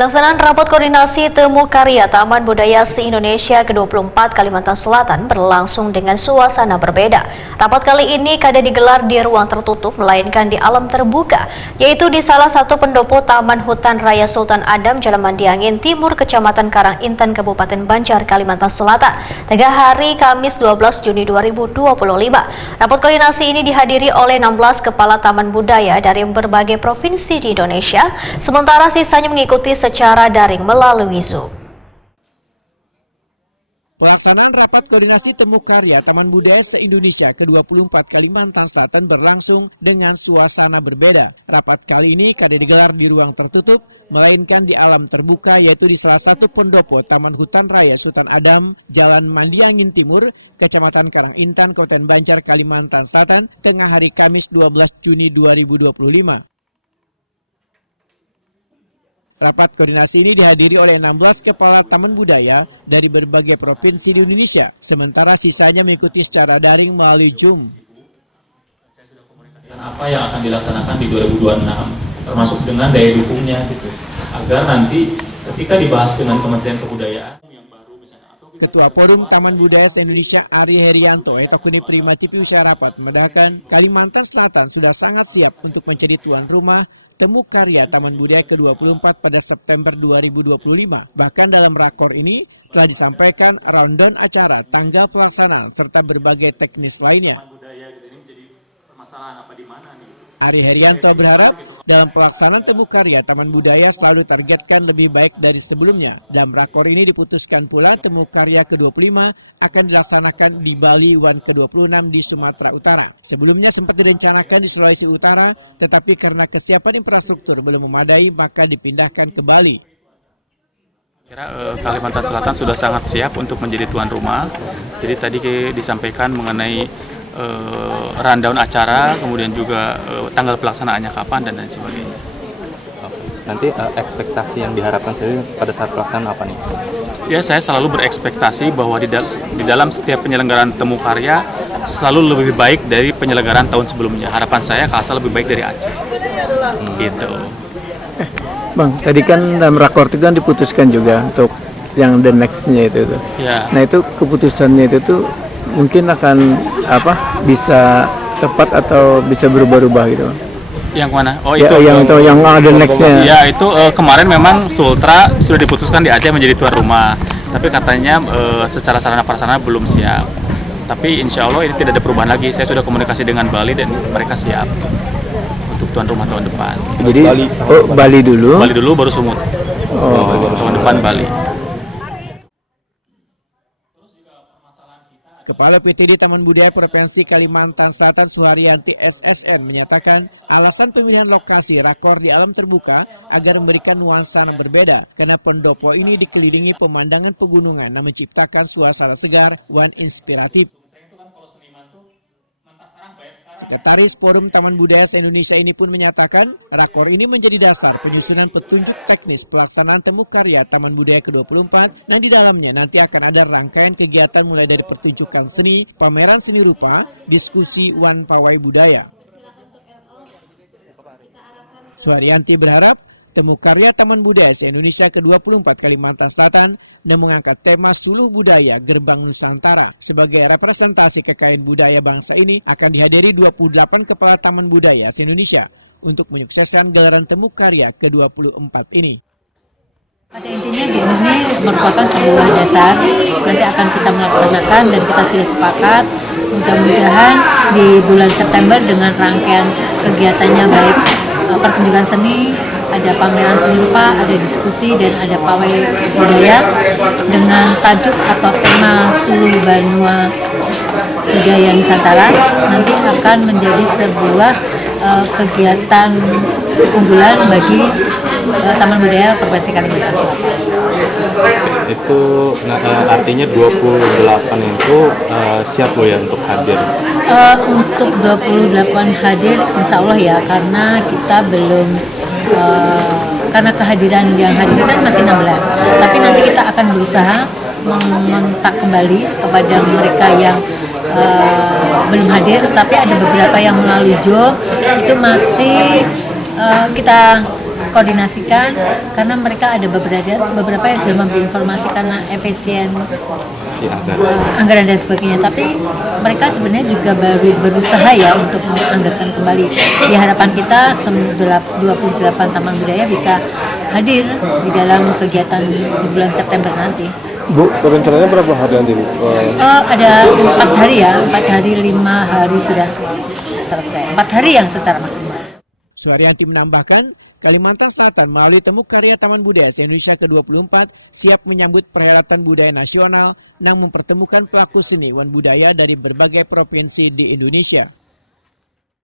Pelaksanaan rapat koordinasi temu karya Taman Budaya se-Indonesia ke-24 Kalimantan Selatan berlangsung dengan suasana berbeda. Rapat kali ini kada digelar di ruang tertutup, melainkan di alam terbuka, yaitu di salah satu pendopo Taman Hutan Raya Sultan Adam, Jalan Mandiangin Timur, Kecamatan Karangintan, Kabupaten Banjar, Kalimantan Selatan, tengah hari Kamis 12 Juni 2025. Rapat koordinasi ini dihadiri oleh 16 kepala taman budaya dari berbagai provinsi di Indonesia, sementara sisanya mengikuti secara daring melalui Zoom. Pelaksanaan rapat koordinasi temu karya Taman Budaya se-Indonesia ke-24 Kalimantan Selatan berlangsung dengan suasana berbeda. Rapat kali ini kada digelar di ruang tertutup, melainkan di alam terbuka, yaitu di salah satu pendopo Taman Hutan Raya Sultan Adam, Jalan Mandiangin Timur, Kecamatan Karangintan, Kabupaten Banjar, Kalimantan Selatan, tengah hari Kamis 12 Juni 2025. Rapat koordinasi ini dihadiri oleh 16 kepala taman budaya dari berbagai provinsi di Indonesia, sementara sisanya mengikuti secara daring melalui Zoom. Apa yang akan dilaksanakan di 2026, termasuk dengan daya dukungnya, gitu, agar nanti ketika dibahas dengan Kementerian Kebudayaan yang baru misalnya, Ketua Forum Taman Budaya se-Indonesia Ari Herianto Etakuni Prima TV usai rapat memedahkan Kalimantan Selatan sudah sangat siap untuk menjadi tuan rumah temu karya Taman Budaya ke-24 pada September 2025. Bahkan dalam rakor ini telah disampaikan rundown acara, tanggal pelaksanaan, serta berbagai teknis lainnya. Ari Herianto berharap dalam pelaksanaan temu karya Taman Budaya selalu targetkan lebih baik dari sebelumnya. Dalam rakor ini diputuskan pula temu karya ke-25 akan dilaksanakan di Bali Wan ke-26 di Sumatera Utara. Sebelumnya sempat direncanakan di Sulawesi Utara, tetapi karena kesiapan infrastruktur belum memadai maka dipindahkan ke Bali. Kalimantan Selatan sudah sangat siap untuk menjadi tuan rumah. Jadi tadi disampaikan mengenai rundown acara, kemudian juga tanggal pelaksanaannya kapan dan lain sebagainya. Nanti ekspektasi yang diharapkan sendiri pada saat pelaksanaan apa nih? Ya, saya selalu berekspektasi bahwa di dalam setiap penyelenggaraan temu karya selalu lebih baik dari penyelenggaraan tahun sebelumnya. Harapan saya Kalsel lebih baik dari Aceh. Gitu. Bang, tadi kan dalam rakor itu kan diputuskan juga untuk yang the next-nya itu. Ya. Nah, itu keputusannya itu tuh mungkin akan bisa tepat atau bisa berubah-ubah gitu. Yang mana? Oh, ya, itu yang ada next-nya. Ya, itu kemarin memang Sultra sudah diputuskan di Aceh menjadi tuan rumah. Tapi katanya secara sarana prasarana belum siap. Tapi insya Allah ini tidak ada perubahan lagi. Saya sudah komunikasi dengan Bali dan mereka siap untuk tuan rumah tahun depan. Jadi Bali dulu. Bali dulu baru Sumut. Tahun depan Bali. Kepala PTD Taman Budaya Provinsi Kalimantan Selatan Suharyanti SSN menyatakan alasan pemilihan lokasi rakor di alam terbuka agar memberikan nuansa yang berbeda, karena pendopo ini dikelilingi pemandangan pegunungan yang menciptakan suasana segar dan inspiratif. Sekretaris Forum Taman Budaya se-Indonesia ini pun menyatakan rakor ini menjadi dasar penyusunan petunjuk teknis pelaksanaan temu karya Taman Budaya ke-24, yang di dalamnya nanti akan ada rangkaian kegiatan mulai dari pertunjukan seni, pameran seni rupa, diskusi wan pawai budaya. Suharyanti berharap temu karya Taman Budaya se-Indonesia ke-24 Kalimantan Selatan dan mengangkat tema Suluh Budaya Gerbang Nusantara sebagai representasi kekayaan budaya bangsa ini akan dihadiri 28 kepala taman budaya se-Indonesia untuk menyukseskan gelaran temu karya ke-24 ini. Pada intinya di sini merupakan sebuah dasar, nanti akan kita melaksanakan dan kita sudah sepakat mudah-mudahan di bulan September dengan rangkaian kegiatannya baik pertunjukan seni, ada pameran seni rupa, ada diskusi, dan ada pawai budaya dengan tajuk atau tema Suluh Banua Budaya Nusantara. Nanti akan menjadi sebuah kegiatan unggulan bagi Taman Budaya Provinsi Kalimantan Selatan. Itu artinya 28 itu siap loh ya untuk hadir? Untuk 28 hadir insya Allah ya, karena kita belum karena kehadiran yang hadir kan masih 16, tapi nanti kita akan berusaha mengontak kembali kepada mereka yang belum hadir, tapi ada beberapa yang melalui job itu masih kita koordinasikan karena mereka ada beberapa yang sudah memberi informasi karena efisien anggaran dan sebagainya. Tapi mereka sebenarnya juga baru berusaha ya untuk menganggarkan kembali. Di harapan kita 28 Taman Budaya bisa hadir di dalam kegiatan di bulan September nanti. Bu, rencananya berapa hari nanti, Bu? Ada 4 hari ya, 4 hari 5 hari sudah selesai. 4 hari yang secara maksimal. Suharyanti menambahkan, Kalimantan Selatan melalui Temu Karya Taman Budaya se-Indonesia ke-24 siap menyambut perhelatan budaya nasional yang mempertemukan pelaku seni wan budaya dari berbagai provinsi di Indonesia.